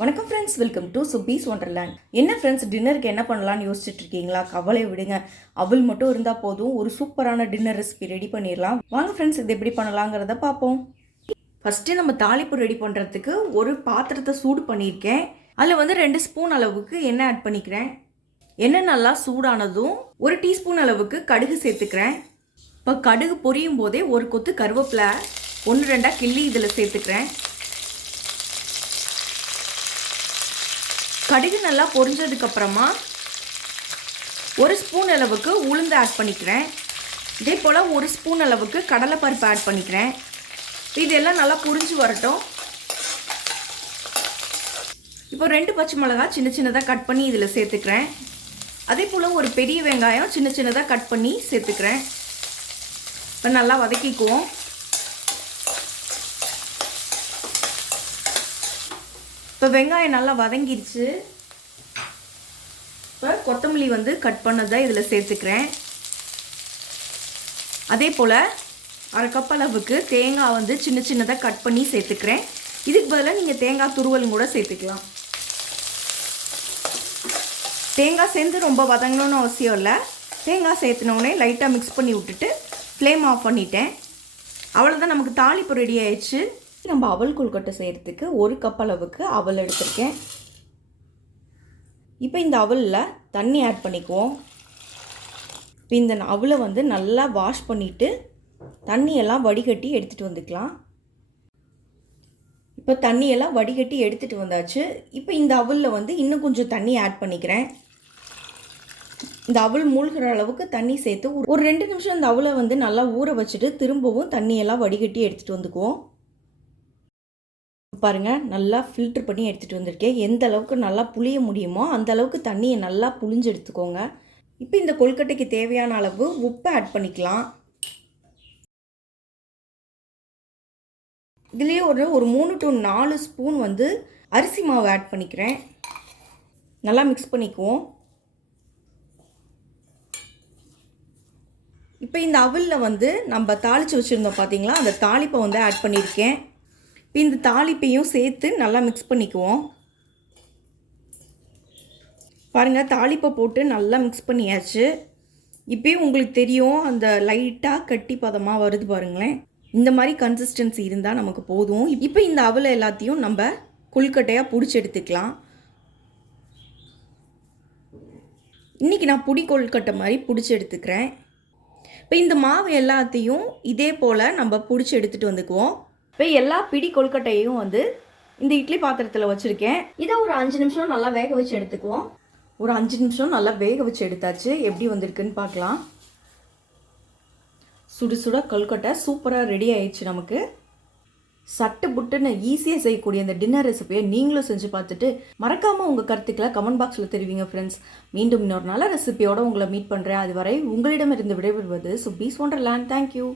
வணக்கம் friends welcome to Subi's Wonderland என்ன friends டின்னருக்கு என்ன பண்ணலாம்னு யோசிச்சுட்டு இருக்கீங்களா? கவலை விடுங்க. அவள் மட்டும் இருந்தால் போதும். ஒரு சூப்பரான டின்னர் ரெசிபி ரெடி பண்ணிடலாம். வாங்க ஃப்ரெண்ட்ஸ் இது எப்படி பண்ணலாங்கிறத பார்ப்போம். ஃபஸ்ட்டு நம்ம தாளிப்பு ரெடி பண்ணுறதுக்கு ஒரு பாத்திரத்தை சூடு பண்ணியிருக்கேன். அதில் வந்து ரெண்டு ஸ்பூன் அளவுக்கு எண்ணெய் ஆட் பண்ணிக்கிறேன். எண்ணெய் நல்லா சூடானதும் ஒரு டீஸ்பூன் அளவுக்கு கடுகு சேர்த்துக்கிறேன். இப்போ கடுகு பொரியும் போதே ஒரு கொத்து கருவேப்பிலை ஒன்று ரெண்டாக கிள்ளி இதில் சேர்த்துக்கிறேன். கடுகு நல்லா பொரிஞ்சதுக்கப்புறமா ஒரு ஸ்பூன் அளவுக்கு உளுந்து ஆட் பண்ணிக்கிறேன். இதே போல் ஒரு ஸ்பூன் அளவுக்கு கடலைப்பருப்பு ஆட் பண்ணிக்கிறேன். இதெல்லாம் நல்லா புரிஞ்சு வரட்டும். இப்போ ரெண்டு பச்சை மிளகா சின்ன சின்னதாக கட் பண்ணி இதில் சேர்த்துக்கிறேன். அதே போல் ஒரு பெரிய வெங்காயம் சின்ன சின்னதாக கட் பண்ணி சேர்த்துக்கிறேன். இப்போ நல்லா வதக்கிக்குவோம். இப்போ வெங்காயம் நல்லா வதங்கிருச்சு. இப்போ கொத்தமல்லி வந்து கட் பண்ணதை இதில் சேர்த்துக்கிறேன். அதே போல் அரை கப் அளவுக்கு தேங்காய் வந்து சின்ன சின்னதாக கட் பண்ணி சேர்த்துக்கிறேன். இதுக்கு பதிலாக நீங்கள் தேங்காய் துருவலும் கூட சேர்த்துக்கலாம். தேங்காய் சேர்ந்து ரொம்ப வதங்கணும்னு அவசியம் இல்லை. தேங்காய் சேர்த்துனோடனே லைட்டாக மிக்ஸ் பண்ணி விட்டுட்டு ஃப்ளேம் ஆஃப் பண்ணிட்டேன். அவ்வளோதான் நமக்கு தாளிப்பு ரெடி ஆயிடுச்சு. நம்ம அவல் கொழுக்கட்டை செய்கிறதுக்கு ஒரு கப் அளவுக்கு அவல் எடுத்திருக்கேன். இப்போ இந்த அவலில் தண்ணி ஆட் பண்ணிக்குவோம். இப்போ இந்த அவலை வந்து நல்லா வாஷ் பண்ணிவிட்டு தண்ணியெல்லாம் வடிகட்டி எடுத்துகிட்டு வந்துக்கலாம். இப்போ தண்ணியெல்லாம் வடிகட்டி எடுத்துகிட்டு வந்தாச்சு. இப்போ இந்த அவலில் வந்து இன்னும் கொஞ்சம் தண்ணி ஆட் பண்ணிக்கிறேன். இந்த அவல் மூழ்கிற அளவுக்கு தண்ணி சேர்த்து ஒரு ரெண்டு நிமிஷம் இந்த அவலை வந்து நல்லா ஊற வச்சுட்டு திரும்பவும் தண்ணியெல்லாம் வடிகட்டி எடுத்துகிட்டு வந்துக்குவோம். பாருங்கள் நல்லா ஃபில்ட்ரு பண்ணி எடுத்துகிட்டு வந்திருக்கேன். எந்த அளவுக்கு நல்லா புளிய முடியுமோ அந்த அளவுக்கு தண்ணியை நல்லா புளிஞ்சு எடுத்துக்கோங்க. இப்போ இந்த கொழுக்கட்டைக்கு தேவையான அளவு உப்பை ஆட் பண்ணிக்கலாம். இதுலேயே ஒரு ஒரு மூணு டு நாலு ஸ்பூன் வந்து அரிசி மாவு ஆட் பண்ணிக்கிறேன். நல்லா மிக்ஸ் பண்ணிக்குவோம். இப்போ இந்த அவலில் வந்து நம்ம தாளித்து வச்சுருந்தோம் பார்த்தீங்களா அந்த தாளிப்பை வந்து ஆட் பண்ணியிருக்கேன் இந்த தாளிப்பையும் சேர்த்து நல்லா மிக்ஸ் பண்ணிக்குவோம். பாருங்கள் தாளிப்பை போட்டு நல்லா மிக்ஸ் பண்ணியாச்சு. இப்போயும் உங்களுக்கு தெரியும் அந்த லைட்டாக கட்டி பதமாக வருது பாருங்களேன். இந்த மாதிரி கன்சிஸ்டன்சி இருந்தால் நமக்கு போதும். இப்போ இந்த அவலை எல்லாத்தையும் நம்ம கொழுக்கட்டையாக பிடிச்சி எடுத்துக்கலாம். இன்றைக்கி நான் புடி கொழுக்கட்டை மாதிரி பிடிச்சி எடுத்துக்கிறேன். இப்போ இந்த மாவு எல்லாத்தையும் இதே போல் நம்ம பிடிச்சி எடுத்துகிட்டு வந்துக்குவோம். இப்போ எல்லா பிடி கொழுக்கட்டையும் வந்து இந்த இட்லி பாத்திரத்தில் வச்சுருக்கேன். இதை ஒரு அஞ்சு நிமிஷம் நல்லா வேக வச்சு எடுத்துக்குவோம். ஒரு அஞ்சு நிமிஷம் நல்லா வேக வச்சு எடுத்தாச்சு. எப்படி வந்திருக்குன்னு பார்க்கலாம். சுடு சுட கொழுக்கட்டை சூப்பராக ரெடி ஆயிடுச்சு நமக்கு. சட்டு புட்டுன்னு ஈஸியாக செய்யக்கூடிய இந்த டின்னர் ரெசிபியை நீங்களும் செஞ்சு பார்த்துட்டு மறக்காமல் உங்கள் கருத்துக்களை கமெண்ட் பாக்ஸில் தெரிவிங்க ஃப்ரெண்ட்ஸ் மீண்டும் இன்னொரு நல்ல ரெசிபியோட உங்களை மீட் பண்ணுறேன் அதுவரை உங்களிடமிருந்து விடைபெறுவது சுபீஸ் ஒண்டர்லேண்ட் தேங்க்யூ